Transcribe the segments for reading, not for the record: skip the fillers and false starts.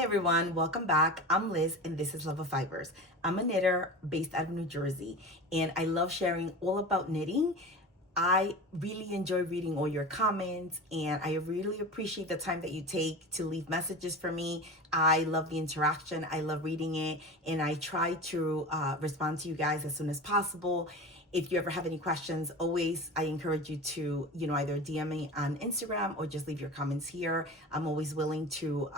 Hi everyone, welcome back. I'm Liz and this is Love of Fibers. I'm a knitter based out of New Jersey and I love sharing all about knitting. I really enjoy reading all your comments and I really appreciate the time that you take to leave messages for me. I love the interaction, I love reading it, and I try to respond to you guys as soon as possible. If you ever have any questions, always I encourage you to, either DM me on Instagram or just leave your comments here. I'm always willing to,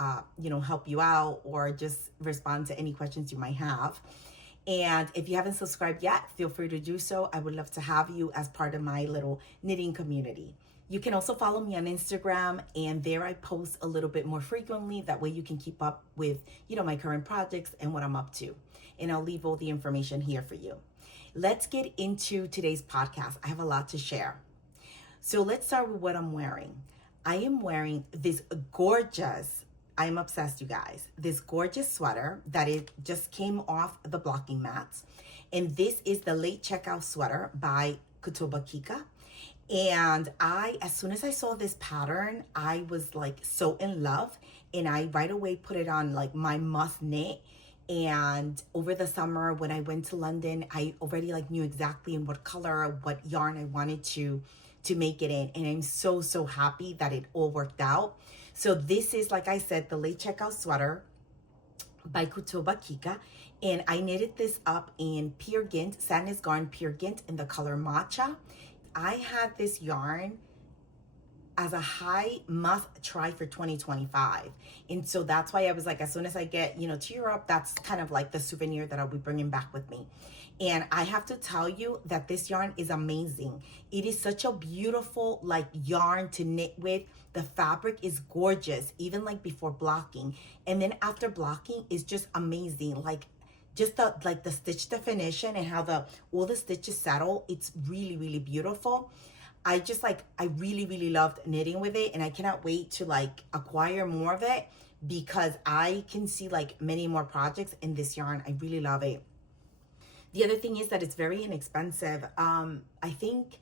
help you out or just respond to any questions you might have. And if you haven't subscribed yet, feel free to do so. I would love to have you as part of my little knitting community. You can also follow me on Instagram, and there I post a little bit more frequently. That way you can keep up with, my current projects and what I'm up to. And I'll leave all the information here for you. Let's get into today's podcast. I have a lot to share. So let's start with what I'm wearing. I am wearing this gorgeous, I'm obsessed, you guys, this gorgeous sweater that it just came off the blocking mats. And this is the late checkout sweater by Kutoba Kika. And as soon as I saw this pattern, I was like so in love. And I right away put it on like my must knit. And over the summer when I went to London, I already like knew exactly in what color, what yarn I wanted to make it in. And I'm so happy that it all worked out. So this is, like I said, the late checkout sweater by Kutoba Kika. And I knitted this up in Peer Gynt, Sadness Garn Peer Gynt in the color Matcha. I had this yarn as a high must try for 2025. And so that's why I was like, as soon as I get, to Europe, that's kind of like the souvenir that I'll be bringing back with me. And I have to tell you that this yarn is amazing. It is such a beautiful like yarn to knit with. The fabric is gorgeous, even like before blocking. And then after blocking is just amazing. Like just the stitch definition and how all the stitches settle. It's really beautiful. I really loved knitting with it, and I cannot wait to like acquire more of it because I can see like many more projects in this yarn. I really love it. The other thing is that it's very inexpensive. I think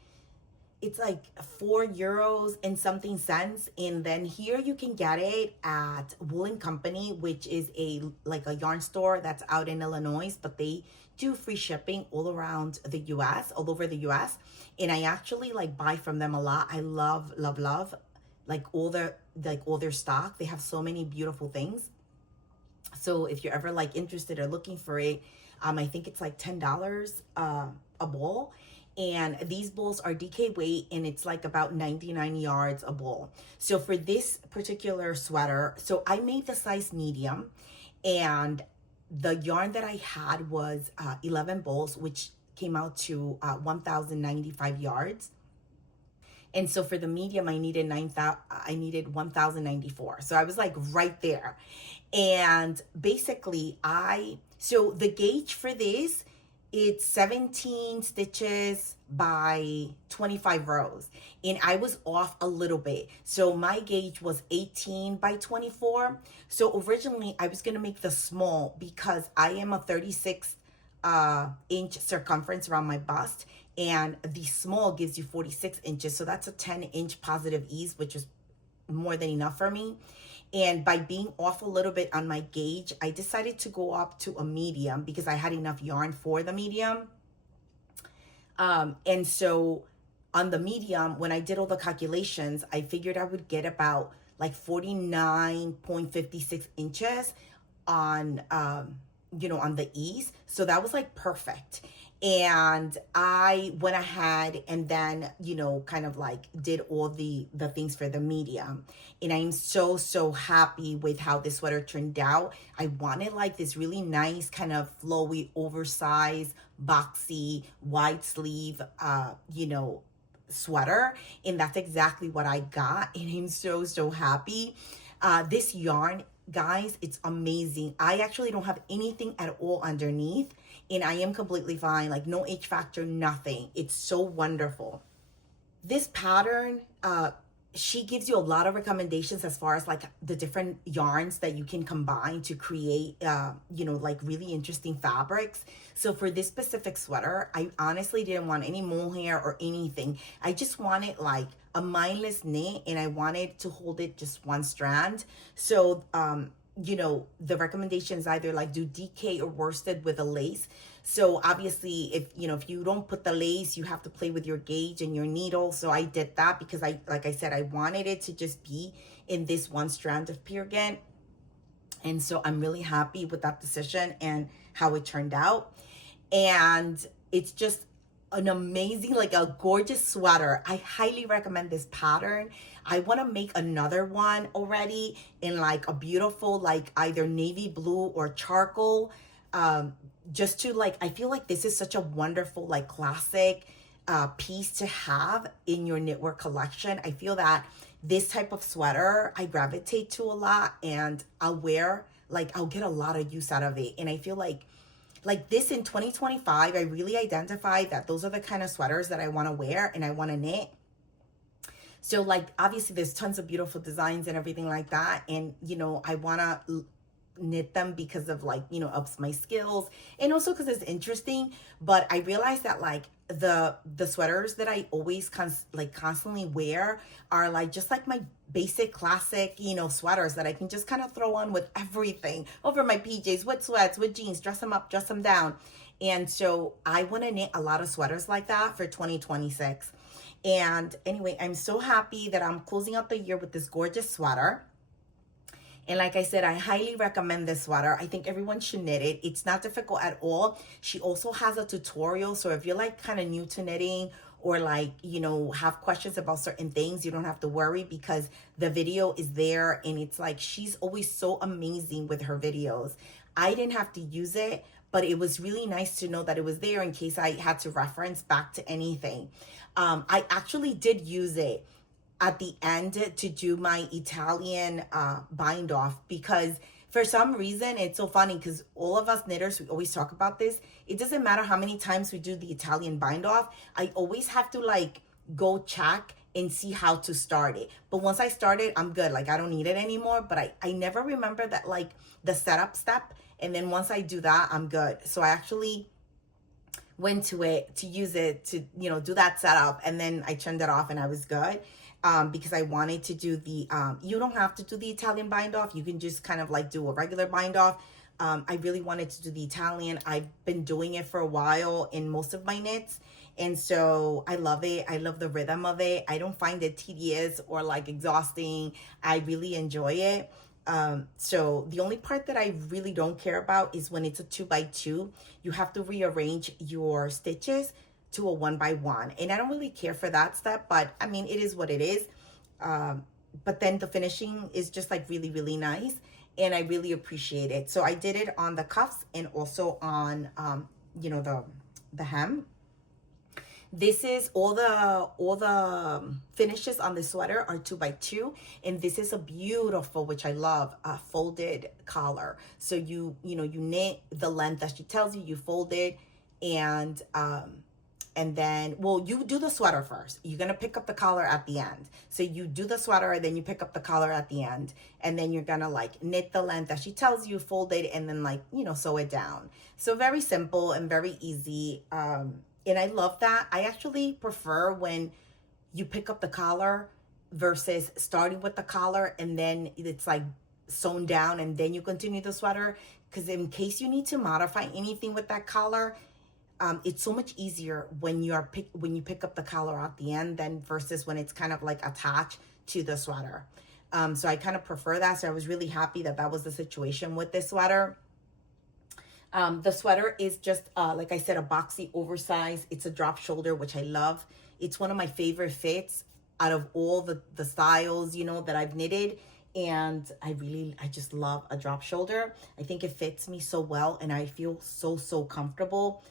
it's like €4 and something cents. And then here you can get it at Wool & Company, which is a yarn store that's out in Illinois, but they do free shipping all around the US, all over the US. And I actually like buy from them a lot. I love like all their stock. They have so many beautiful things. So if you're ever like interested or looking for it, I think it's like $10 a ball. And these balls are DK weight, and it's like about 99 yards a ball. So for this particular sweater, so I made the size medium, and the yarn that I had was 11 balls, which came out to 1,095 yards. And so for the medium, I needed 1,094. So I was like right there. And basically so the gauge for this, it's 17 stitches by 25 rows. And I was off a little bit. So my gauge was 18 by 24. So originally I was gonna make the small because I am a 36 inch circumference around my bust. And the small gives you 46 inches. So that's a 10-inch positive ease, which is more than enough for me. And by being off a little bit on my gauge, I decided to go up to a medium because I had enough yarn for the medium. And so on the medium, when I did all the calculations, I figured I would get about like 49.56 inches on, on the ease. So that was like perfect. And I went ahead and then, kind of like did all the things for the medium. And I'm so happy with how this sweater turned out. I wanted like this really nice kind of flowy, oversized, boxy, wide sleeve, sweater. And that's exactly what I got. And I'm so happy. This yarn, guys, it's amazing. I actually don't have anything at all underneath. And I am completely fine, like no H factor, nothing. It's so wonderful. This pattern, she gives you a lot of recommendations as far as like the different yarns that you can combine to create, like really interesting fabrics. So for this specific sweater, I honestly didn't want any mohair or anything. I just wanted like a mindless knit, and I wanted to hold it just one strand. So you know, the recommendations either like do DK or worsted with a lace. So obviously, if you know, if you don't put the lace, you have to play with your gauge and your needle. So I did that because I, like I said, I wanted it to just be in this one strand of pure Gantt. And so I'm really happy with that decision and how it turned out. And it's just an amazing, like a gorgeous sweater. I highly recommend this pattern. I want to make another one already in like a beautiful, like either navy blue or charcoal. Just to like, I feel like this is such a wonderful, like classic piece to have in your knitwear collection. I feel that this type of sweater I gravitate to a lot, and I'll wear, like I'll get a lot of use out of it. And I feel like this in 2025, I really identified that those are the kind of sweaters that I want to wear and I want to knit. So like, obviously there's tons of beautiful designs and everything like that. And, you know, I want to knit them because of like, you know, ups my skills and also because it's interesting. But I realized that like the sweaters that I always constantly wear are like just like my basic classic, you know, sweaters that I can just kind of throw on with everything, over my PJs, with sweats, with jeans, dress them up, dress them down. And so I want to knit a lot of sweaters like that for 2026. And anyway, I'm so happy that I'm closing out the year with this gorgeous sweater. And like I said, I highly recommend this sweater. I think everyone should knit it. It's not difficult at all. She also has a tutorial. So if you're like kind of new to knitting or like, you know, have questions about certain things, you don't have to worry because the video is there. And it's like, she's always so amazing with her videos. I didn't have to use it, but it was really nice to know that it was there in case I had to reference back to anything. I actually did use it at the end to do my Italian bind off, because for some reason it's so funny because all of us knitters, we always talk about this. It doesn't matter how many times we do the Italian bind off. I always have to like go check and see how to start it. But once I start it, I'm good. Like I don't need it anymore. But I never remember that like the setup step. And then once I do that, I'm good. So I actually went to it to use it to, you know, do that setup. And then I turned it off and I was good. Because I wanted to do the, you don't have to do the Italian bind off. You can just kind of like do a regular bind off. I really wanted to do the Italian. I've been doing it for a while in most of my knits. And so I love it. I love the rhythm of it. I don't find it tedious or like exhausting. I really enjoy it. So the only part that I really don't care about is when it's a 2x2, you have to rearrange your stitches to a 1x1, and I don't really care for that step, but I mean, it is what it is. But then the finishing is just like really, really nice, and I really appreciate it. So I did it on the cuffs and also on, you know, the hem. This is all the finishes on the sweater are 2x2, and this is a beautiful, which I love, folded collar. So you know, you knit the length that she tells you, you fold it, and then, well, you do the sweater first. You're going to pick up the collar at the end. So you do the sweater, and then you pick up the collar at the end. And then you're going to like knit the length that she tells you, fold it, and then like, you know, sew it down. So very simple and very easy. And I love that. I actually prefer when you pick up the collar versus starting with the collar and then it's like sewn down and then you continue the sweater. Because in case you need to modify anything with that collar, it's so much easier when you pick up the collar at the end than versus when it's kind of like attached to the sweater. So I kind of prefer that. So I was really happy that that was the situation with this sweater. The sweater is just, like I said, a boxy oversized. It's a drop shoulder, which I love. It's one of my favorite fits out of all the styles, you know, that I've knitted. And I just love a drop shoulder. I think it fits me so well and I feel so comfortable.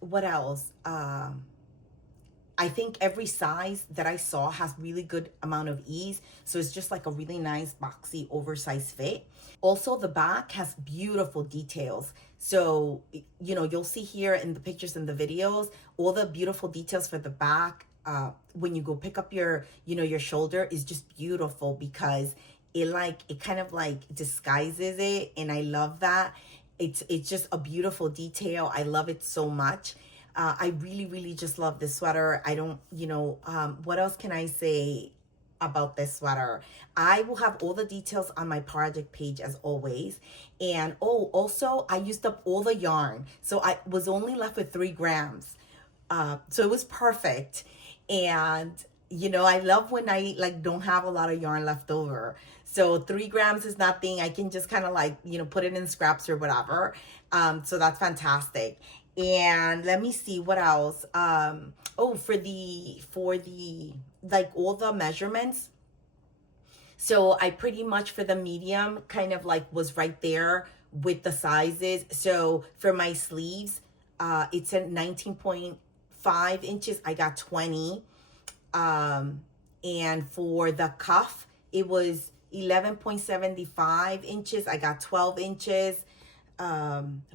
What else? I think every size that I saw has really good amount of ease. So it's just like a really nice boxy oversized fit. Also, the back has beautiful details. So, you know, you'll see here in the pictures and the videos, all the beautiful details for the back. When you go pick up your, you know, your shoulder is just beautiful because it kind of like disguises it. And I love that. It's just a beautiful detail. I love it so much. I really just love this sweater. I don't, you know, what else can I say? about this sweater. I will have all the details on my project page as always. And oh, also I used up all the yarn. So I was only left with 3 grams. So it was perfect. And you know, I love when I like don't have a lot of yarn left over. So 3 grams is nothing. I can just kind of like, you know, put it in scraps or whatever. So that's fantastic. And let me see what else. Oh, for the like all the measurements. So I pretty much for the medium kind of like was right there with the sizes. So for my sleeves, it's at 19.5 inches. I got 20. And for the cuff, it was 11.75 inches. I got 12 inches.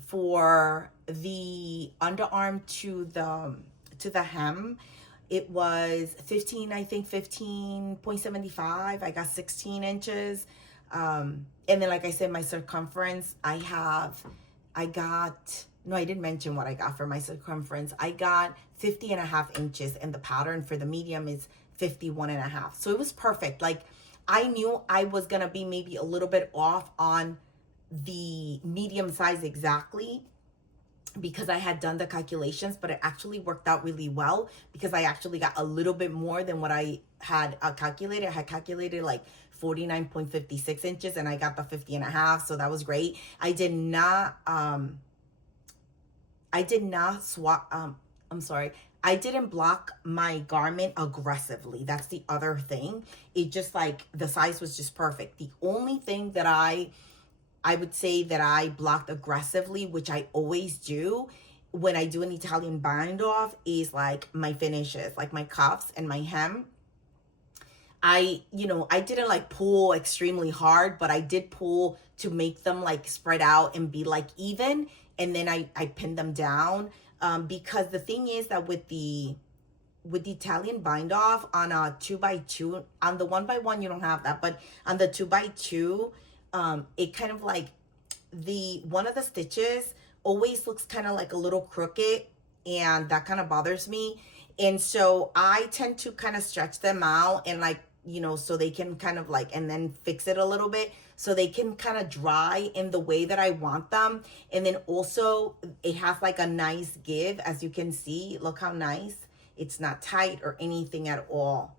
For the underarm to the hem, it was 15, I think 15.75. I got 16 inches. And then like I said, my circumference, I didn't mention what I got for my circumference. I got 50.5 inches, and the pattern for the medium is 51.5. So it was perfect. Like I knew I was gonna be maybe a little bit off on the medium size exactly, because I had done the calculations, but it actually worked out really well because I actually got a little bit more than what I had calculated. I had calculated like 49.56 inches and I got the 50.5. So that was great. I did not swap, I didn't block my garment aggressively. That's the other thing. It just like, the size was just perfect. The only thing that I would say that I blocked aggressively, which I always do when I do an Italian bind off, is like my finishes, like my cuffs and my hem. I didn't like pull extremely hard, but I did pull to make them like spread out and be like even. And then I pinned them down. Because the thing is that with the Italian bind off on a 2x2, on the 1x1 you don't have that, but on the 2x2, it kind of like one of the stitches always looks kind of like a little crooked, and that kind of bothers me. And so I tend to kind of stretch them out and like, so they can kind of like, and then fix it a little bit so they can kind of dry in the way that I want them. And then also it has like a nice give, as you can see. Look how nice. It's not tight or anything at all.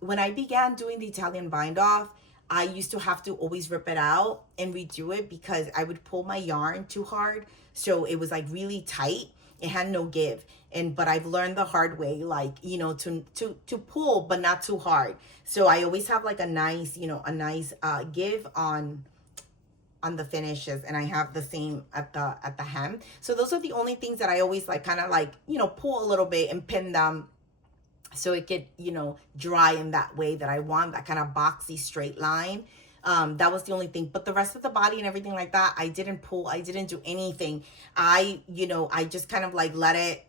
When I began doing the Italian bind off, I used to have to always rip it out and redo it because I would pull my yarn too hard. So it was like really tight. It had no give. But I've learned the hard way, like, to pull, but not too hard. So I always have like a nice give on the finishes, and I have the same at the hem. So those are the only things that I always like kind of like, pull a little bit and pin them so it could, dry in that way that I want, that kind of boxy straight line. That was the only thing, but the rest of the body and everything like that, I didn't pull, I didn't do anything. I just kind of like let it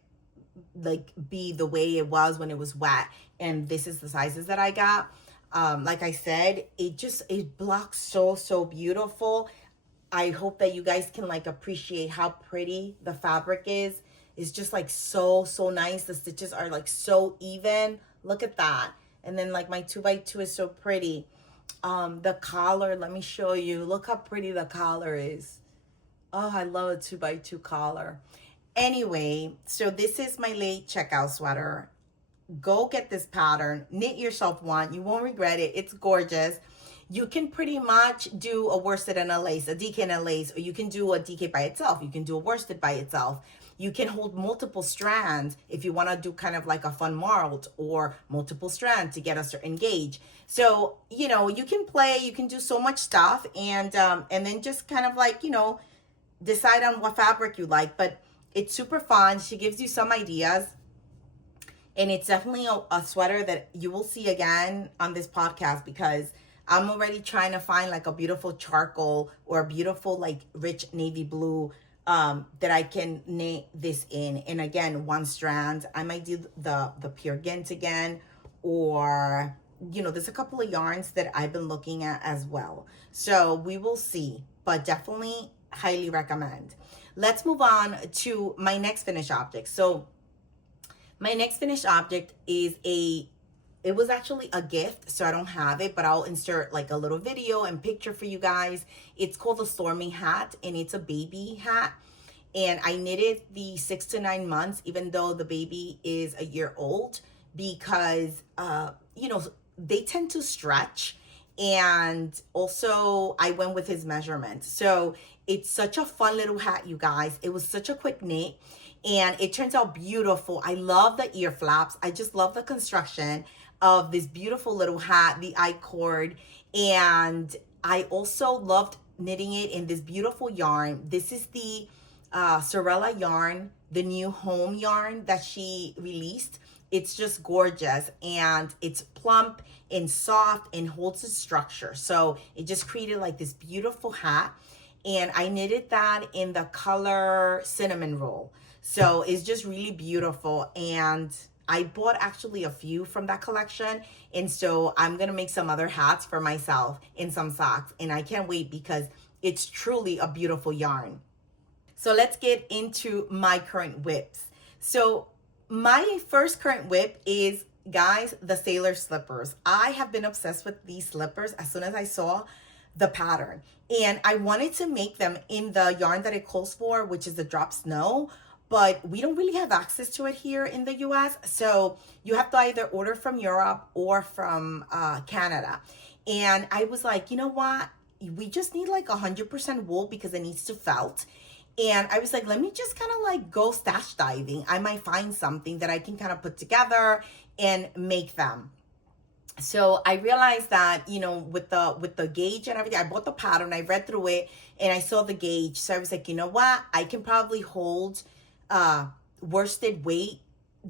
like be the way it was when it was wet. And this is the sizes that I got. Like I said, it blocks so beautiful. I hope that you guys can like appreciate how pretty the fabric is. It's just like so nice. The stitches are like so even. Look at that. And then like my 2x2 is so pretty. The collar, let me show you. Look how pretty the collar is. Oh, I love a 2x2 collar. Anyway, so this is my late checkout sweater. Go get this pattern. Knit yourself one. You won't regret it. It's gorgeous. You can pretty much do a worsted and a lace, a DK and a lace, or you can do a DK by itself. You can do a worsted by itself. You can hold multiple strands if you want to do kind of like a fun marled, or multiple strands to get a certain gauge. So, you can play, you can do so much stuff, and then just kind of like, decide on what fabric you like. But it's super fun. She gives you some ideas. And it's definitely a sweater that you will see again on this podcast, because I'm already trying to find like a beautiful charcoal or a beautiful like rich navy blue that I can knit this in. And again, one strand. I might do the pure Gint again, or there's a couple of yarns that I've been looking at as well. So we will see, but definitely highly recommend. Let's move on to my next finished object. So my next finished object is a it was actually a gift, so I don't have it, but I'll insert like a little video and picture for you guys. It's called the Stormy Hat, and it's a baby hat. And I knitted the 6 to 9 months, even though the baby is a year old, because, you know, they tend to stretch. And also I went with his measurements. So it's such a fun little hat, you guys. It was such a quick knit and it turns out beautiful. I love the ear flaps. I just love the construction of this beautiful little hat, the eye cord. And I also loved knitting it in this beautiful yarn. This is the Sorella yarn, the new home yarn that she released. It's just gorgeous, and it's plump and soft and holds its structure. So it just created like this beautiful hat, and I knitted that in the color cinnamon roll. So it's just really beautiful, and I bought actually a few from that collection, and so I'm gonna make some other hats for myself and some socks, and I can't wait because it's truly a beautiful yarn. So let's get into my current whips. So my first current whip is, guys, the sailor slippers. I have been obsessed with these slippers as soon as I saw the pattern. And I wanted to make them in the yarn that it calls for, which is the drop snow, but we don't really have access to it here in the US. So you have to either order from Europe or from Canada. And I was like, you know what? We just need like 100% wool because it needs to felt. And I was like, let me just kind of like go stash diving. I might find something that I can kind of put together and make them. So I realized that, you know, with the gauge and everything, I bought the pattern, I read through it, and I saw the gauge. So I was like, you know what? I can probably hold worsted weight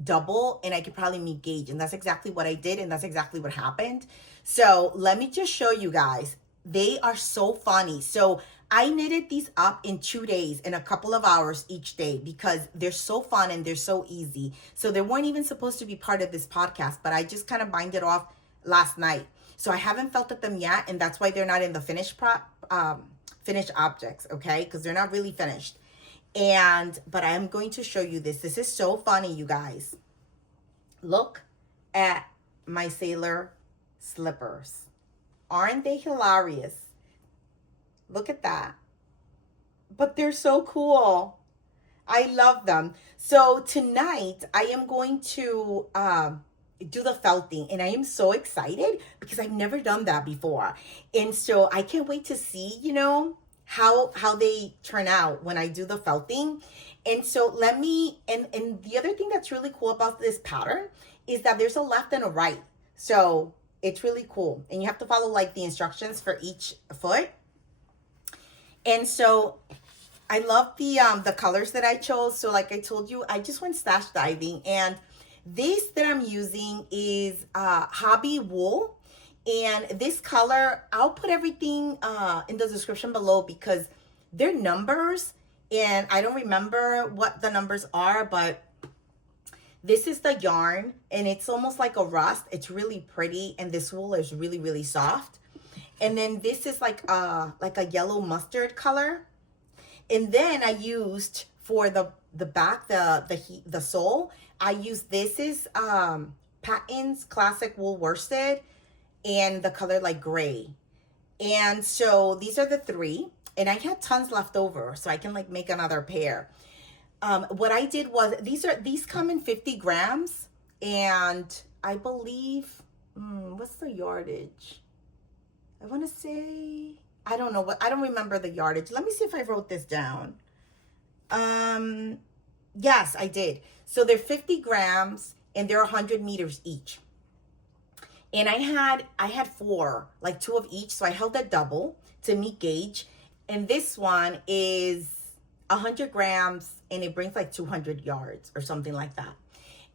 double, and I could probably meet gauge. And that's exactly what I did, and that's exactly what happened. So let me just show you guys. They are so funny. So I knitted these up in 2 days, in a couple of hours each day, because they're so fun and they're so easy. So they weren't even supposed to be part of this podcast, but I just kind of binded off last night. So I haven't felted them yet, and that's why they're not in the finished objects, okay? Because they're not really finished. But I am going to show you this. This is so funny, you guys. Look at my sailor slippers. Aren't they hilarious? Look at that. But they're so cool. I love them. So tonight I am going to do the felting, and I am so excited because I've never done that before. And so I can't wait to see, you know, how they turn out when I do the felting. And so let me, and the other thing that's really cool about this pattern is that there's a left and a right. So it's really cool. And you have to follow like the instructions for each foot. And so I love the colors that I chose. So like I told you, I just went stash diving, and this that I'm using is Hobby Wool. And this color, I'll put everything in the description below because they're numbers and I don't remember what the numbers are, but this is the yarn and it's almost like a rust. It's really pretty, and this wool is really, really soft. And then this is like a yellow mustard color. And then I used for the back, the sole, I used, this is Patton's Classic Wool Worsted, and the color like gray. And so these are the three, and I had tons left over, so I can like make another pair. What I did was, these come in 50 grams, and I believe, what's the yardage? I want to say, I don't know what, I don't remember the yardage. Let me see if I wrote this down. Yes, I did. So they're 50 grams and they're 100 meters each. And I had four, like two of each. So I held that double to meet gauge. And this one is 100 grams and it brings like 200 yards or something like that.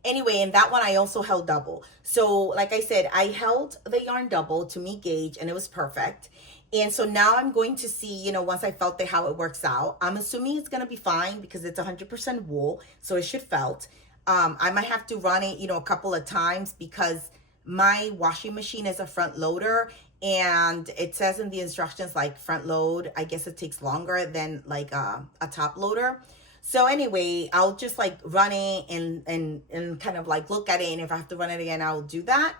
Anyway, and that one I also held double. So like I said, I held the yarn double to meet gauge and it was perfect. And so now I'm going to see, you know, once I felt it, how it works out. I'm assuming it's going to be fine because it's 100% wool. So it should felt. I might have to run it, you know, a couple of times because my washing machine is a front loader. And it says in the instructions, like front load, I guess it takes longer than like a top loader. So anyway, I'll just like run it and kind of like look at it. And if I have to run it again, I'll do that.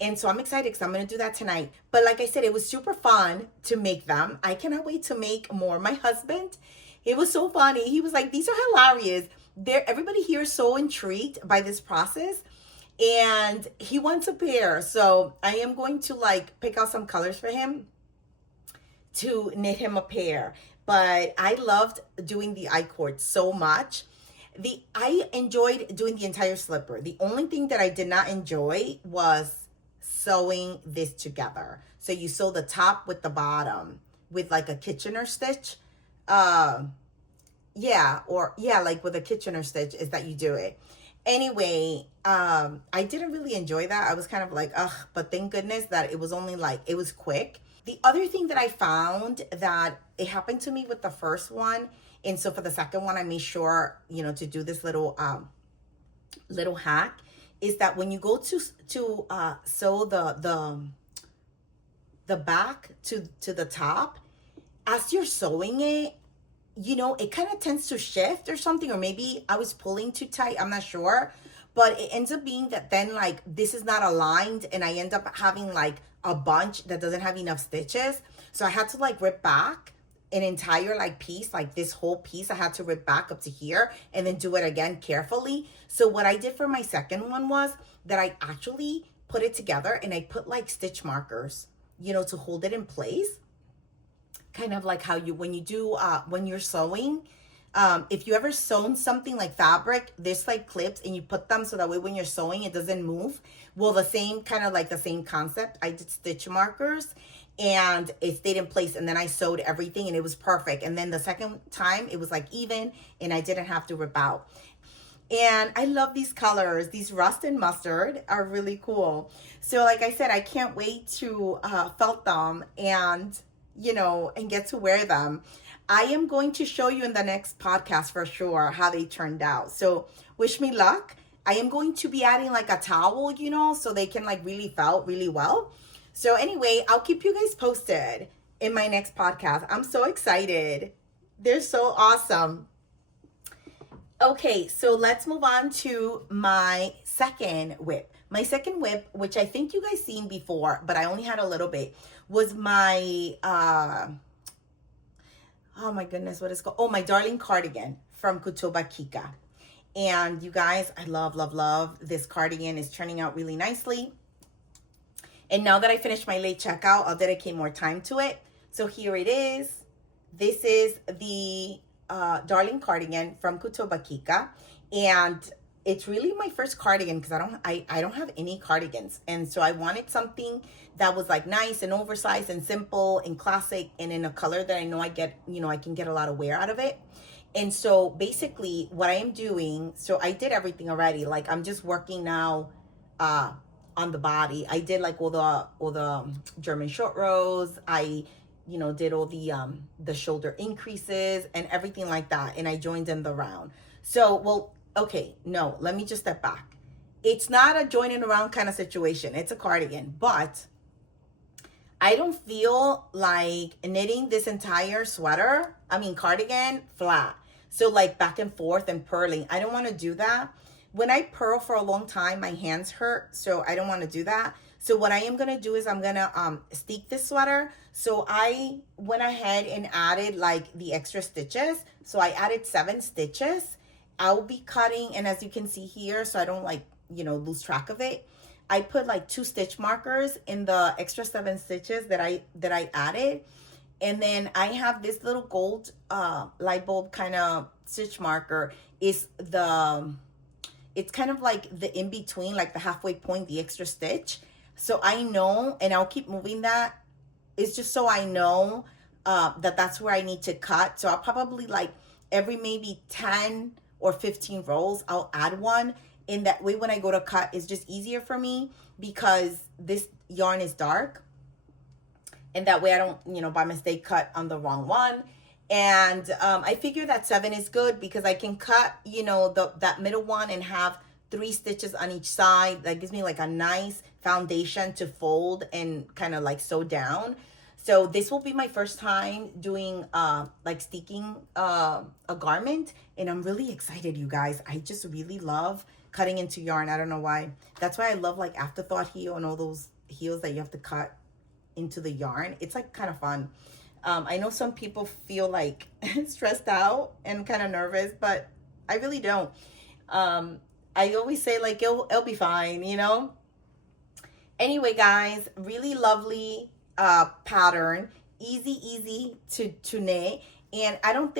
And so I'm excited because I'm going to do that tonight. But like I said, it was super fun to make them. I cannot wait to make more. My husband, it was so funny. He was like, these are hilarious. Everybody here is so intrigued by this process. And he wants a pair. So I am going to like pick out some colors for him to knit him a pair. But I loved doing the I-cord so much. I enjoyed doing the entire slipper. The only thing that I did not enjoy was sewing this together. So you sew the top with the bottom with like a Kitchener stitch. Like with a Kitchener stitch is that you do it. Anyway, I didn't really enjoy that. I was kind of like, ugh, but thank goodness that it was only like, it was quick. The other thing that I found that it happened to me with the first one, and so for the second one, I made sure, to do this little hack, is that when you go to sew the back to the top, as you're sewing it, it kind of tends to shift or something, or maybe I was pulling too tight, I'm not sure, but it ends up being that then like this is not aligned and I end up having like a bunch that doesn't have enough stitches. So I had to like rip back an entire like piece, like this whole piece I had to rip back up to here and then do it again carefully. So what I did for my second one was that I actually put it together and I put like stitch markers, to hold it in place. Kind of like how when you're sewing, if you ever sewn something like fabric, there's like clips and you put them so that way when you're sewing, it doesn't move. Well, the same concept. I did stitch markers and it stayed in place, and then I sewed everything and it was perfect. And then the second time it was like even and I didn't have to rip out. And I love these colors. These rust and mustard are really cool. So like I said, I can't wait to felt them and get to wear them. I am going to show you in the next podcast for sure how they turned out. So wish me luck. I am going to be adding like a towel, so they can like really felt really well. So anyway, I'll keep you guys posted in my next podcast. I'm so excited. They're so awesome. Okay, so let's move on to my second whip. My second whip, which I think you guys seen before, but I only had a little bit, was my, oh my goodness, what is it called? Oh, my darling cardigan from Kutoba Kika. And you guys, I love, love, love this cardigan. Is turning out really nicely. And now that I finished my late checkout, I'll dedicate more time to it. So here it is. This is the darling cardigan from Kutoba Kika. And it's really my first cardigan because I don't have any cardigans. And so I wanted something that was like nice and oversized and simple and classic and in a color that I know I can get a lot of wear out of it. And so basically what I am doing, so I did everything already. Like I'm just working now on the body. I did like all the German short rows. I did all the shoulder increases and everything like that. And I joined in the round. So, well, okay, no, let me just step back. It's not a joining around kind of situation. It's a cardigan, but I don't feel like knitting this entire cardigan flat. So like back and forth and purling. I don't want to do that. When I purl for a long time, my hands hurt. So I don't want to do that. So what I am going to do is I'm going to steek this sweater. So I went ahead and added like the extra stitches. So I added 7 stitches. I'll be cutting, and as you can see here, so I don't like, lose track of it, I put like 2 stitch markers in the extra 7 stitches that I added. And then I have this little gold light bulb kind of stitch marker. It's kind of like the in between, like the halfway point, the extra stitch. So I know, and I'll keep moving that. It's just so I know that that's where I need to cut. So I'll probably like every maybe 10 or 15 rolls, I'll add one. In that way, when I go to cut, it's just easier for me because this yarn is dark. And that way I don't, by mistake cut on the wrong one. And I figure that 7 is good because I can cut, that middle one and have 3 stitches on each side. That gives me like a nice foundation to fold and kind of like sew down. So this will be my first time doing like steeking a garment, and I'm really excited, you guys. I just really love cutting into yarn. I don't know why. That's why I love like afterthought heel and all those heels that you have to cut into the yarn. It's like kind of fun. I know some people feel like stressed out and kind of nervous, but I really don't. I always say like it'll be fine, you know. Anyway, guys, really lovely pattern, easy to knit. And I don't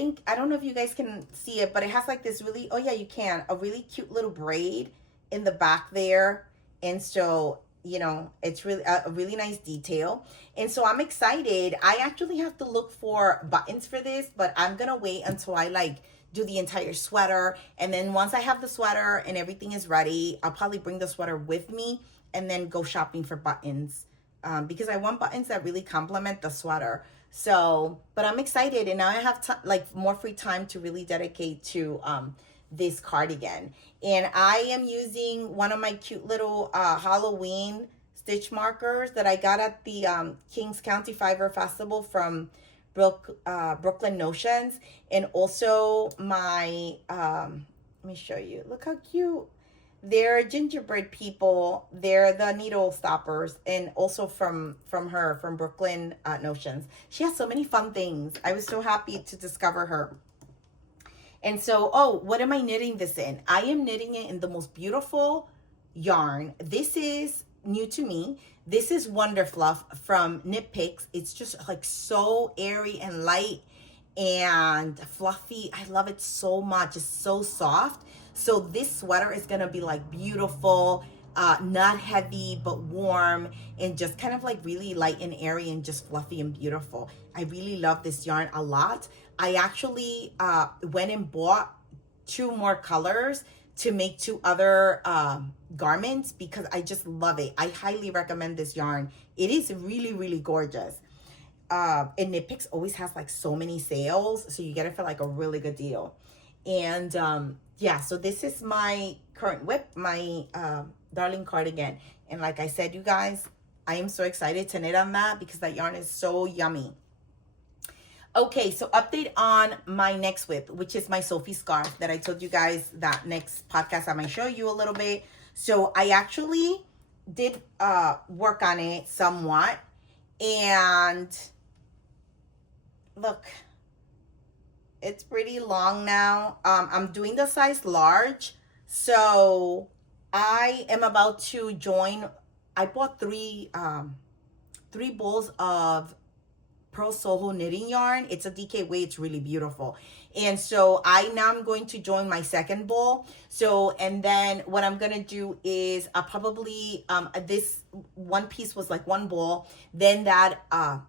know if you guys can see it, but it has like this really, oh yeah, you can, a really cute little braid in the back there. And so, you know, it's really a really nice detail. And so I'm excited. I actually have to look for buttons for this, but I'm gonna wait until I like do the entire sweater. And then once I have the sweater and everything is ready, I'll probably bring the sweater with me and then go shopping for buttons, because I want buttons that really complement the sweater. So, but I'm excited, and now I have like more free time to really dedicate to this cardigan. And I am using one of my cute little Halloween stitch markers that I got at the Kings County Fiber Festival from Brooklyn Notions. And also my, let me show you, look how cute. They're gingerbread people. They're the needle stoppers, and also from her, from Brooklyn Notions. She has so many fun things. I was so happy to discover her. And so, oh, what am I knitting this in? I am knitting it in the most beautiful yarn. This is new to me. This is Wonder Fluff from Knit Picks. It's just like so airy and light and fluffy. I love it so much. It's so soft. So this sweater is gonna be like beautiful, not heavy, but warm, and just kind of like really light and airy and just fluffy and beautiful. I really love this yarn a lot. I actually went and bought 2 more colors to make 2 other garments because I just love it. I highly recommend this yarn. It is really, really gorgeous. And Knit Picks always has like so many sales, so you get it for like a really good deal. And yeah, so this is my current whip, my darling cardigan. And like I said, you guys, I am so excited to knit on that because that yarn is so yummy. Okay, so update on my next whip, which is my Sophie scarf that I told you guys that next podcast I might show you a little bit. So I actually did work on it somewhat. And look, it's pretty long now. I'm doing the size large. So I am about to join. I bought 3 balls of Pearl Soho knitting yarn. It's a DK weight. It's really beautiful. And so now I'm going to join my second ball. So, and then what I'm going to do is probably, this one piece was like 1 ball. Then that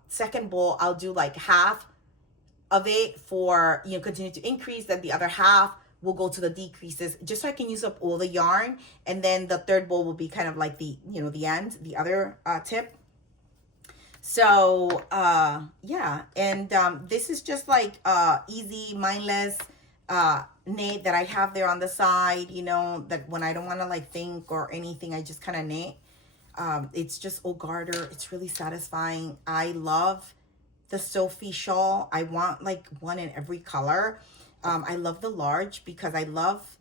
second ball, I'll do like half of it for, you know, continue to increase. Then the other half will go to the decreases, just so I can use up all the yarn. And then the third ball will be kind of like the, you know, the end, the other tip. So, yeah, and this is just like easy, mindless knit that I have there on the side, you know, that when I don't want to like think or anything, I just kind of knit. It's just au garter. It's really satisfying. I love the Sophie Shawl. I want like one in every color. I love the large because I love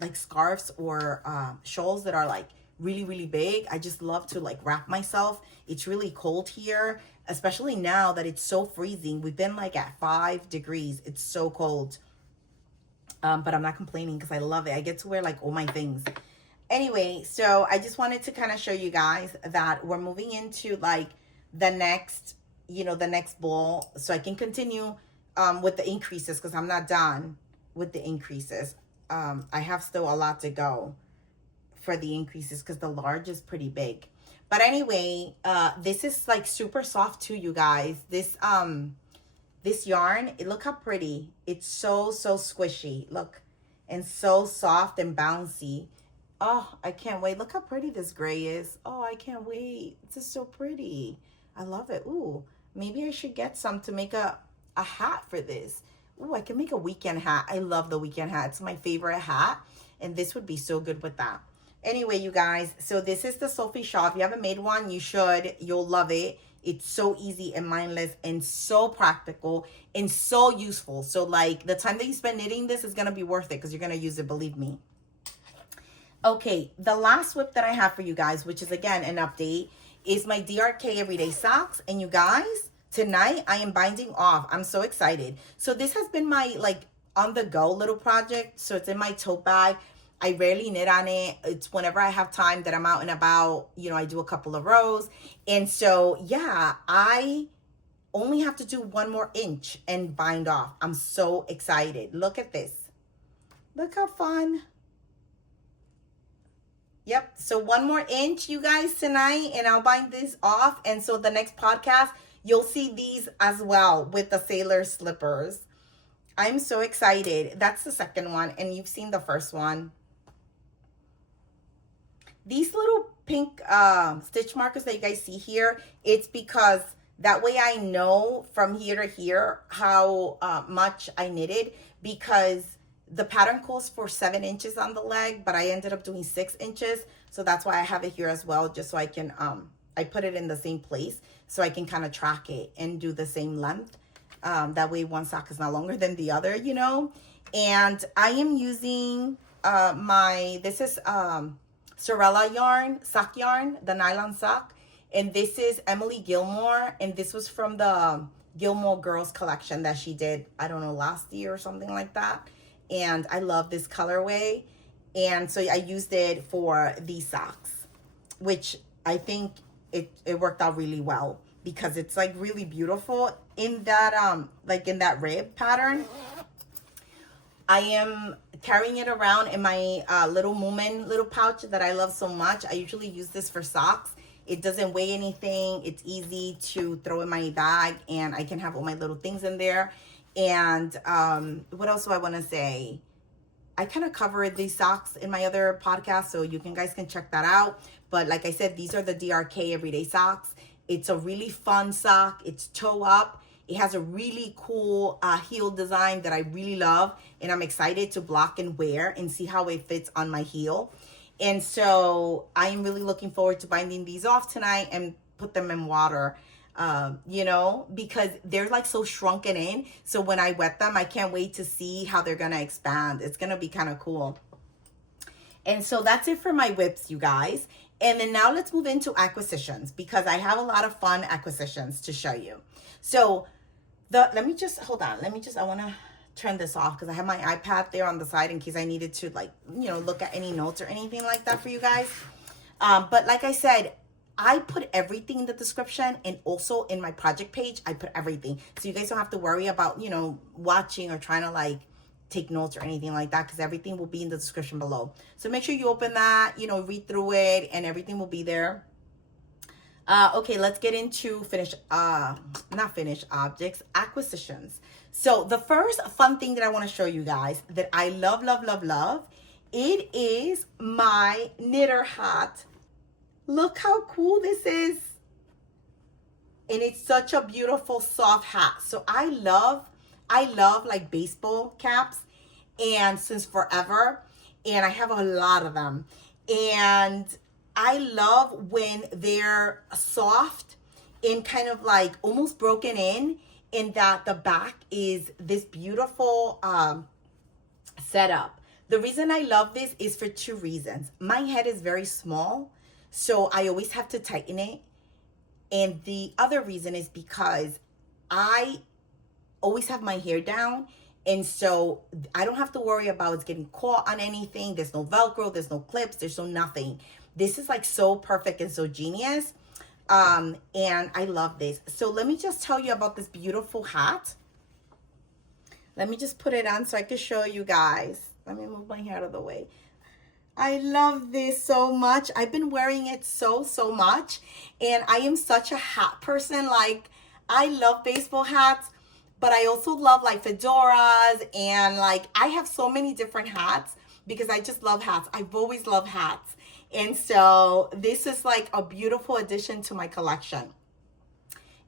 like scarves or shawls that are like really, really big. I just love to like wrap myself. It's really cold here, especially now that it's so freezing. We've been like at 5 degrees. It's so cold. But I'm not complaining because I love it. I get to wear like all my things. Anyway, so I just wanted to kind of show you guys that we're moving into like the next, you know, the next ball. So I can continue with the increases because I'm not done with the increases. I have still a lot to go for the increases because the large is pretty big. But anyway, this is like super soft too, you guys. This this yarn, look how pretty. It's so squishy, look, and so soft and bouncy. Oh, I can't wait. Look how pretty this gray is. Oh, I can't wait. This is so pretty. I love it. Ooh, maybe I should get some to make a hat for this. Ooh, I can make a weekend hat. I love the weekend hat. It's my favorite hat, and this would be so good with that. Anyway, you guys, so this is the Sophie Shawl. If you haven't made one, you should. You'll love it. It's so easy and mindless and so practical and so useful. So like the time that you spend knitting this is going to be worth it because you're going to use it, believe me. Okay, the last whip that I have for you guys, which is again an update, is my DRK Everyday Socks. And you guys, tonight I am binding off. I'm so excited. So this has been my like on the go little project. So it's in my tote bag. I rarely knit on it. It's whenever I have time that I'm out and about, you know, I do a couple of rows. And so, yeah, I only have to do 1 more inch and bind off. I'm so excited. Look at this. Look how fun. Yep. So 1 more inch, you guys, tonight, and I'll bind this off. And so the next podcast, you'll see these as well with the sailor slippers. I'm so excited. That's the second one, and you've seen the first one. These little pink stitch markers that you guys see here, it's because that way I know from here to here how much I knitted, because the pattern calls for 7 inches on the leg, but I ended up doing 6 inches. So that's why I have it here as well, just so I can, I put it in the same place so I can kind of track it and do the same length. That way one sock is not longer than the other, you know. And I am using this is Sorella yarn, sock yarn, the nylon sock. And this is Emily Gilmore. And this was from the Gilmore Girls collection that she did, I don't know, last year or something like that. And I love this colorway. And so I used it for these socks, which I think it worked out really well, because it's like really beautiful in that, like in that rib pattern. I am carrying it around in my little Moomin little pouch that I love so much. I usually use this for socks. It doesn't weigh anything. It's easy to throw in my bag, and I can have all my little things in there. And what else do I want to say? I kind of covered these socks in my other podcast, so you guys can check that out. But like I said, these are the DRK Everyday Socks. It's a really fun sock. It's toe up. It has a really cool heel design that I really love, and I'm excited to block and wear and see how it fits on my heel. And so I'm really looking forward to binding these off tonight and put them in water, you know, because they're like so shrunken in. So when I wet them, I can't wait to see how they're going to expand. It's going to be kind of cool. And so that's it for my whips, you guys. And then now let's move into acquisitions, because I have a lot of fun acquisitions to show you. So let me just, hold on. I want to turn this off because I have my iPad there on the side in case I needed to, like, you know, look at any notes or anything like that for you guys. But like I said, I put everything in the description, and also in my project page, I put everything. So you guys don't have to worry about, you know, watching or trying to like take notes or anything like that, because everything will be in the description below. So make sure you open that, you know, read through it, and everything will be there. Okay, let's get into not finished objects, acquisitions. So the first fun thing that I want to show you guys that I love, love, love, love, it is my knitter hat. Look how cool this is. And it's such a beautiful soft hat. So I love like baseball caps, and since forever, and I have a lot of them. And I love when they're soft and kind of like almost broken in that the back is this beautiful setup. The reason I love this is for 2 reasons. My head is very small, so I always have to tighten it. And the other reason is because I always have my hair down, and so I don't have to worry about it's getting caught on anything. There's no Velcro, there's no clips, there's no nothing. This is like so perfect and so genius. And I love this. So let me just tell you about this beautiful hat. Let me just put it on so I can show you guys. Let me move my hair out of the way. I love this so much. I've been wearing it so much. And I am such a hat person. Like, I love baseball hats, but I also love like fedoras, and like I have so many different hats because I just love hats. I've always loved hats. And so this is like a beautiful addition to my collection.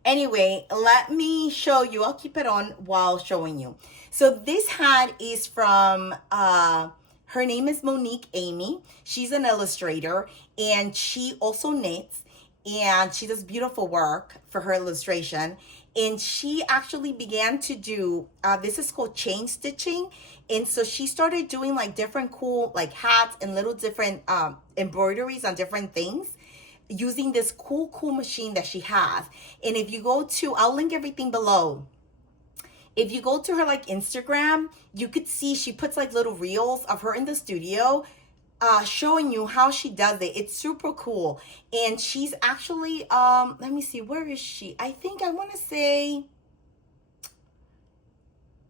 Anyway, let me show you. I'll keep it on while showing you. So this hat is from, her name is Monique Amy. She's an illustrator, and she also knits, and she does beautiful work for her illustration. and she actually began to do, this is called chain stitching. And so she started doing like different cool like hats and little different embroideries on different things using this cool machine that she has. And if you go to, I'll link everything below. If you go to her like Instagram, you could see she puts like little reels of her in the studio showing you how she does it. It's super cool. And she's actually, let me see, where is she? I think I want to say,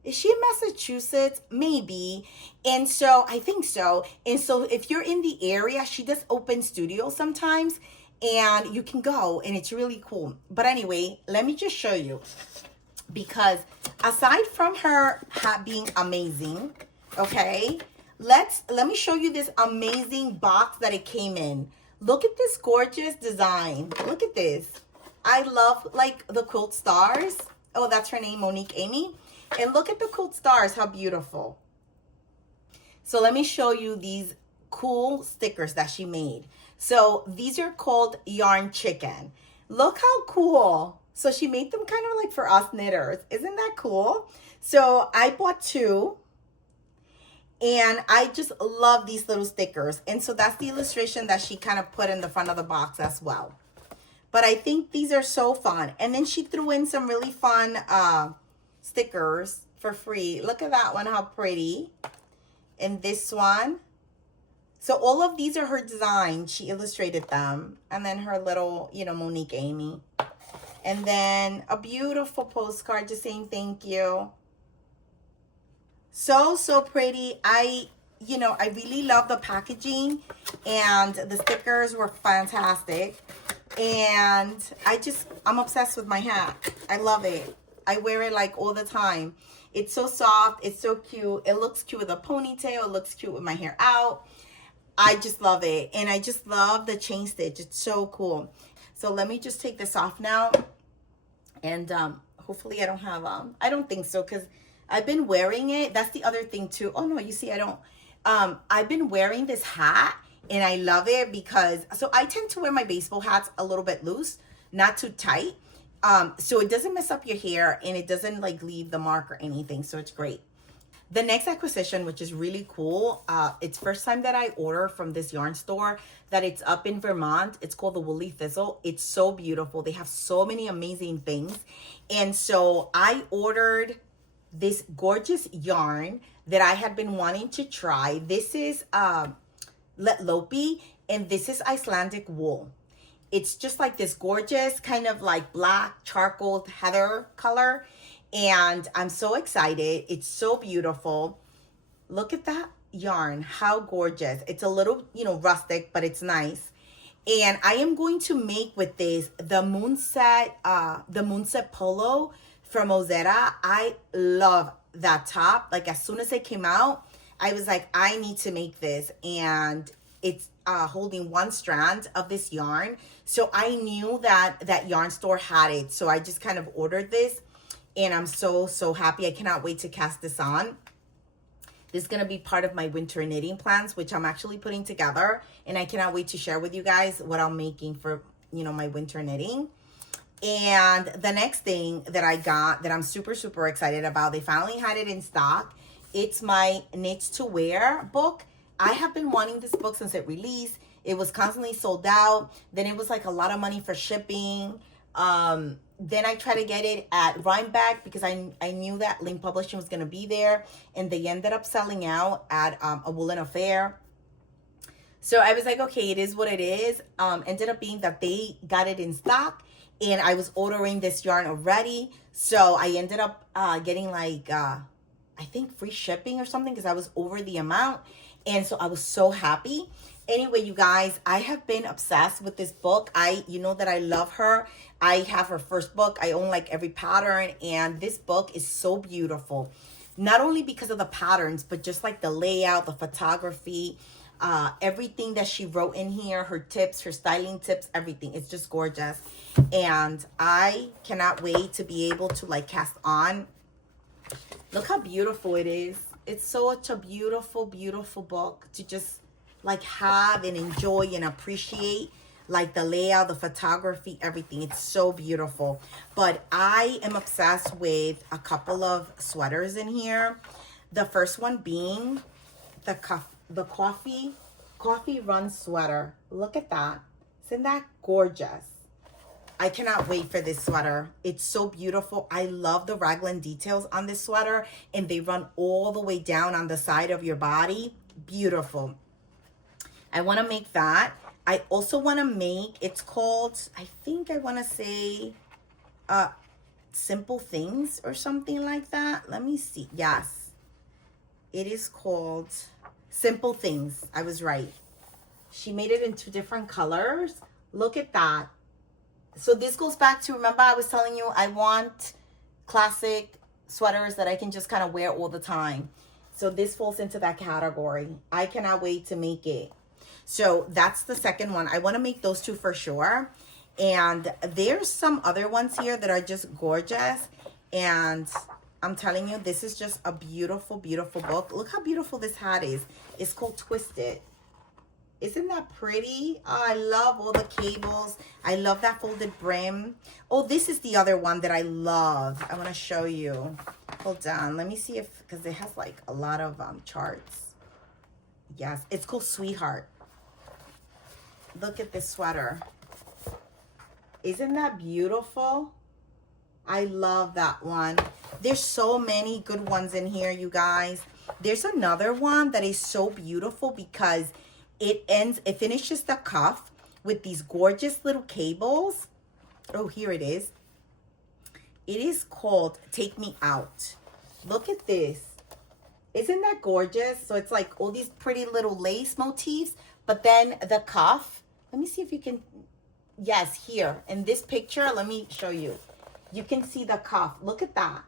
is she in Massachusetts? Maybe. And so I think so. And so if you're in the area, she does open studios sometimes, and you can go, and it's really cool. But anyway, let me just show you, because aside from her hat being amazing, okay, let me show you this amazing box that it came in. Look at this gorgeous design. Look at this. I love like the quilt stars. Oh, that's her name, Monique Amy. And look at the quilt stars, how beautiful. So let me show you these cool stickers that she made. So these are called Yarn Chicken. Look how cool. So she made them kind of like for us knitters. Isn't that cool? So I bought 2. And I just love these little stickers. And so that's the illustration that she kind of put in the front of the box as well. But I think these are so fun. And then she threw in some really fun stickers for free. Look at that one, how pretty. And this one. So all of these are her designs. She illustrated them. And then her little, you know, Monique Amy. And then a beautiful postcard just saying thank you. So pretty. I really love the packaging, and the stickers were fantastic. And I'm obsessed with my hat. I love it. I wear it like all the time. It's so soft. It's so cute. It looks cute with a ponytail. It looks cute with my hair out. I just love it. And I just love the chain stitch. It's so cool. So let me just take this off now. And hopefully I don't have, I don't think so, because I've been wearing it. That's the other thing too. Oh no, you see, I don't. I've been wearing this hat, and I love it because, so I tend to wear my baseball hats a little bit loose, not too tight. So it doesn't mess up your hair, and it doesn't like leave the mark or anything. So it's great. The next acquisition, which is really cool, it's first time that I order from this yarn store, that it's up in Vermont. It's called the Woolly Thistle. It's so beautiful. They have so many amazing things. And so I ordered this gorgeous yarn that I had been wanting to try. This is Letlopi, and this is Icelandic wool. It's just like this gorgeous kind of like black charcoal heather color. And I'm so excited. It's so beautiful. Look at that yarn. How gorgeous. It's a little, rustic, but it's nice. And I am going to make with this the moonset polo from Ozera. I love that top. Like as soon as it came out, I was like, I need to make this. And it's holding 1 strand of this yarn. So I knew that that yarn store had it. So I just kind of ordered this. And I'm so happy. I cannot wait to cast this on. This is going to be part of my winter knitting plans, which I'm actually putting together. And I cannot wait to share with you guys what I'm making for, my winter knitting. And the next thing that I got that I'm super excited about, they finally had it in stock. It's my Knit to Wear book. I have been wanting this book since it released. It was constantly sold out. Then it was like a lot of money for shipping. Then I tried to get it at Rhinebeck because I knew that Link Publishing was going to be there. And they ended up selling out at a Woolen Affair. So I was like, okay, it is what it is. Ended up being that they got it in stock. And I was ordering this yarn already. So I ended up getting like, I think free shipping or something because I was over the amount. And so I was so happy. Anyway, you guys, I have been obsessed with this book. You know that I love her. I have her first book. I own like every pattern. And this book is so beautiful. Not only because of the patterns, but just like the layout, the photography, everything that she wrote in here, her tips, her styling tips, everything. It's just gorgeous. And I cannot wait to be able to like cast on. Look how beautiful it is. It's such a beautiful book to just like have and enjoy and appreciate. like the layout, the photography, everything. It's so beautiful. But I am obsessed with a couple of sweaters in here. The first one being the coffee run sweater. Look at that. Isn't that gorgeous? I cannot wait for this sweater. It's so beautiful. I love the raglan details on this sweater, and they run all the way down on the side of your body. Beautiful. I want to make that. I also want to make, it's called, I think I want to say Simple Things or something like that. Let me see. Yes. It is called Simple Things. I was right. She made it in 2 different colors. Look at that. So this goes back to, remember I was telling you, I want classic sweaters that I can just kind of wear all the time. So this falls into that category. I cannot wait to make it. So that's the second one. I want to make those 2 for sure. And there's some other ones here that are just gorgeous. And I'm telling you, this is just a beautiful, beautiful book. Look how beautiful this hat is. It's called Twisted. Isn't that pretty? Oh, I love all the cables. I love that folded brim. Oh, this is the other one that I love. I want to show you. Hold on. Let me see if, because it has like a lot of charts. Yes, it's called Sweetheart. Look at this sweater. Isn't that beautiful? I love that one. There's so many good ones in here, you guys. There's another one that is so beautiful because it finishes the cuff with these gorgeous little cables. Oh, here it is. It is called Take Me Out. Look at this. Isn't that gorgeous? So it's like all these pretty little lace motifs, but then the cuff. Let me see if you can. Yes, here in this picture, let me show you. You can see the cuff. Look at that.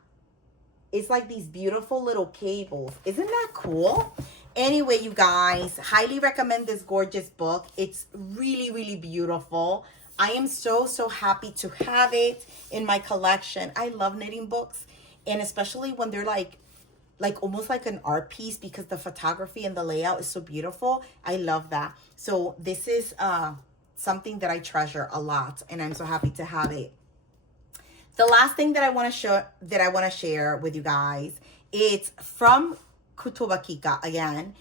It's like these beautiful little cables. Isn't that cool? Anyway, you guys, highly recommend this gorgeous book. It's really, really beautiful. I am so, so happy to have it in my collection. I love knitting books, and especially when they're like almost like an art piece, because the photography and the layout is so beautiful. I love that. So this is something that I treasure a lot, and I'm so happy to have it. The last thing that I want to share with you guys, it's from Kutoba Kika again.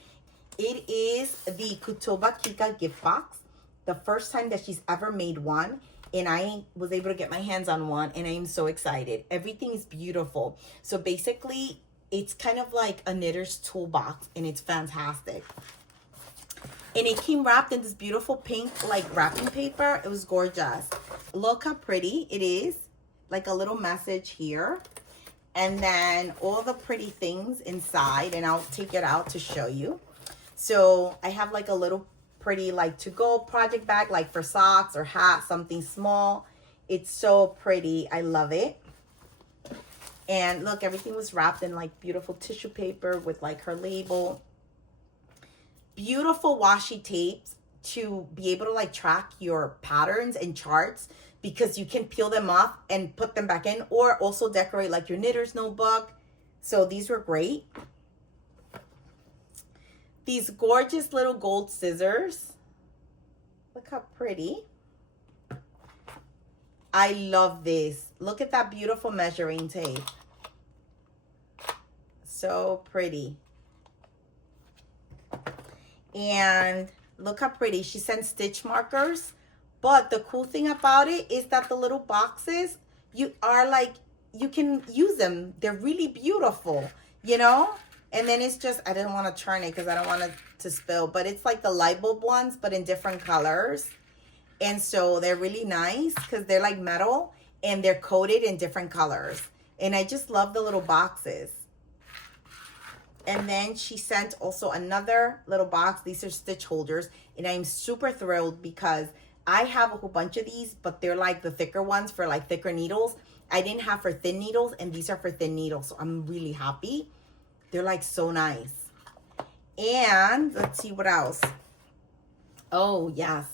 It is the Kutoba Kika gift box. The first time that she's ever made one, and I was able to get my hands on one, and I am so excited. Everything is beautiful. So basically, it's kind of like a knitter's toolbox, and it's fantastic. And it came wrapped in this beautiful pink like wrapping paper. It was gorgeous. Look how pretty it is. Like a little message here. And then all the pretty things inside, and I'll take it out to show you. So I have like a little pretty like to-go project bag, like for socks or hats, something small. It's so pretty. I love it. And look, everything was wrapped in like beautiful tissue paper with like her label. Beautiful washi tapes to be able to like track your patterns and charts, because you can peel them off and put them back in, or also decorate like your knitter's notebook. So these were great. These gorgeous little gold scissors. Look how pretty. I love this. Look at that beautiful measuring tape. So pretty. And look how pretty. She sent stitch markers. But the cool thing about it is that the little boxes, you can use them. They're really beautiful, you know? And then it's just, I didn't want to turn it because I don't want it to spill. But it's like the light bulb ones, but in different colors. And so they're really nice because they're like metal and they're coated in different colors. And I just love the little boxes. And then she sent also another little box. These are stitch holders. And I'm super thrilled because I have a whole bunch of these, but they're like the thicker ones for like thicker needles. I didn't have for thin needles, and these are for thin needles. So I'm really happy. They're like so nice. And let's see what else. Oh, yes.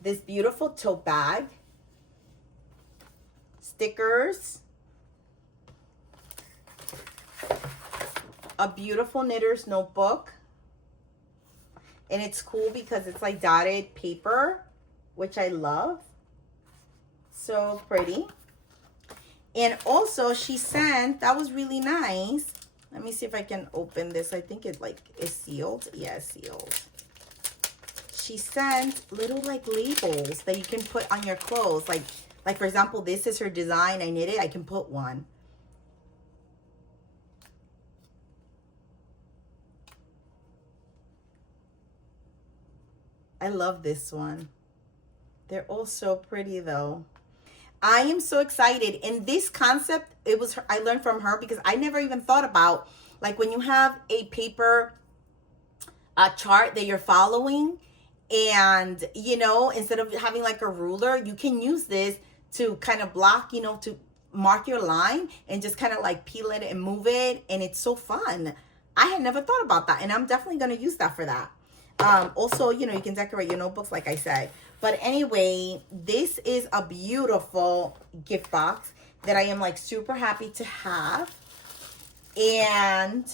This beautiful tote bag. Stickers. A beautiful knitter's notebook. And it's cool because it's like dotted paper. which I love. So pretty. And also she sent, that was really nice. Let me see if I can open this. I think it like is sealed. Yeah, it's sealed. She sent little like labels that you can put on your clothes. Like for example, this is her design. I knit it. I can put one. I love this one. They're all so pretty though. I am so excited. And this concept, it was her, I learned from her because I never even thought about, like when you have a paper chart that you're following, and you know, instead of having like a ruler, you can use this to kind of block, you know, to mark your line and just kind of like peel it and move it. And it's so fun. I had never thought about that, and I'm definitely going to use that for that. Also, you know, you can decorate your notebooks like I said. But anyway, this is a beautiful gift box that I am like super happy to have. And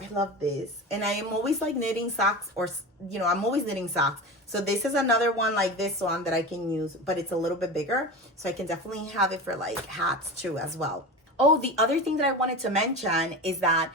I love this. And I am always like knitting socks, or, you know, I'm always knitting socks. So this is another one like this one that I can use, but it's a little bit bigger. So I can definitely have it for like hats too as well. Oh, the other thing that I wanted to mention is that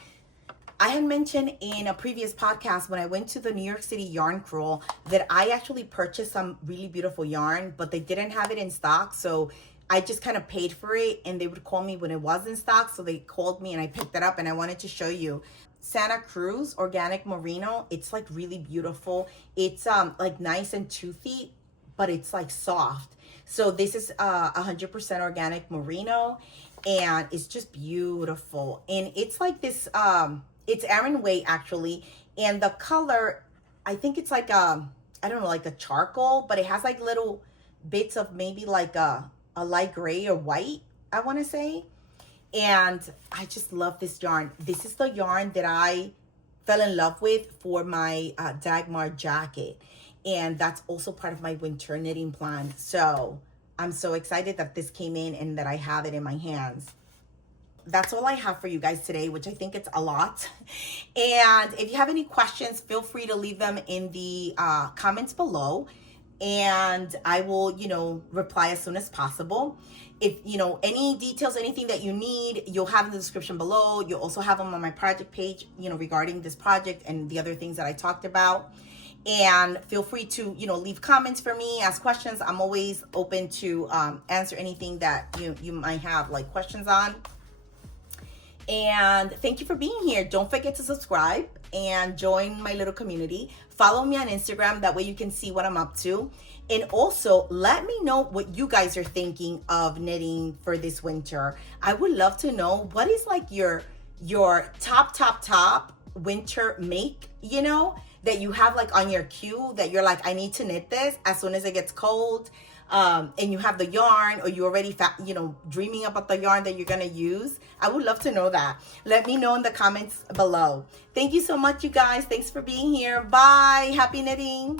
I had mentioned in a previous podcast when I went to the New York City yarn crawl that I actually purchased some really beautiful yarn, but they didn't have it in stock. So I just kind of paid for it, and they would call me when it was in stock. So they called me and I picked it up, and I wanted to show you. Santa Cruz Organic Merino. It's like really beautiful. It's like nice and toothy, but it's like soft. So this is 100% organic merino, and it's just beautiful. And it's like this, it's Aran weight actually. And the color, I think it's like, I don't know, like a charcoal, but it has like little bits of maybe like a light gray or white, I want to say. And I just love this yarn. This is the yarn that I fell in love with for my Dagmar jacket. And that's also part of my winter knitting plan. So I'm so excited that this came in and that I have it in my hands. That's all I have for you guys today, which I think it's a lot. And if you have any questions, feel free to leave them in the comments below. And I will, you know, reply as soon as possible. If, you know, any details, anything that you need, you'll have in the description below. You'll also have them on my project page, you know, regarding this project and the other things that I talked about. And feel free to, you know, leave comments for me, ask questions. I'm always open to answer anything that you might have like questions on. And thank you for being here. Don't forget to subscribe and join my little community. Follow me on Instagram. That way you can see what I'm up to. And also let me know what you guys are thinking of knitting for this winter. I would love to know what is like your top winter make, you know, that you have like on your queue that you're like, I need to knit this as soon as it gets cold. And you have the yarn, or you already, you know, dreaming about the yarn that you're going to use. I would love to know that. Let me know in the comments below. Thank you so much, you guys. Thanks for being here. Bye. Happy knitting.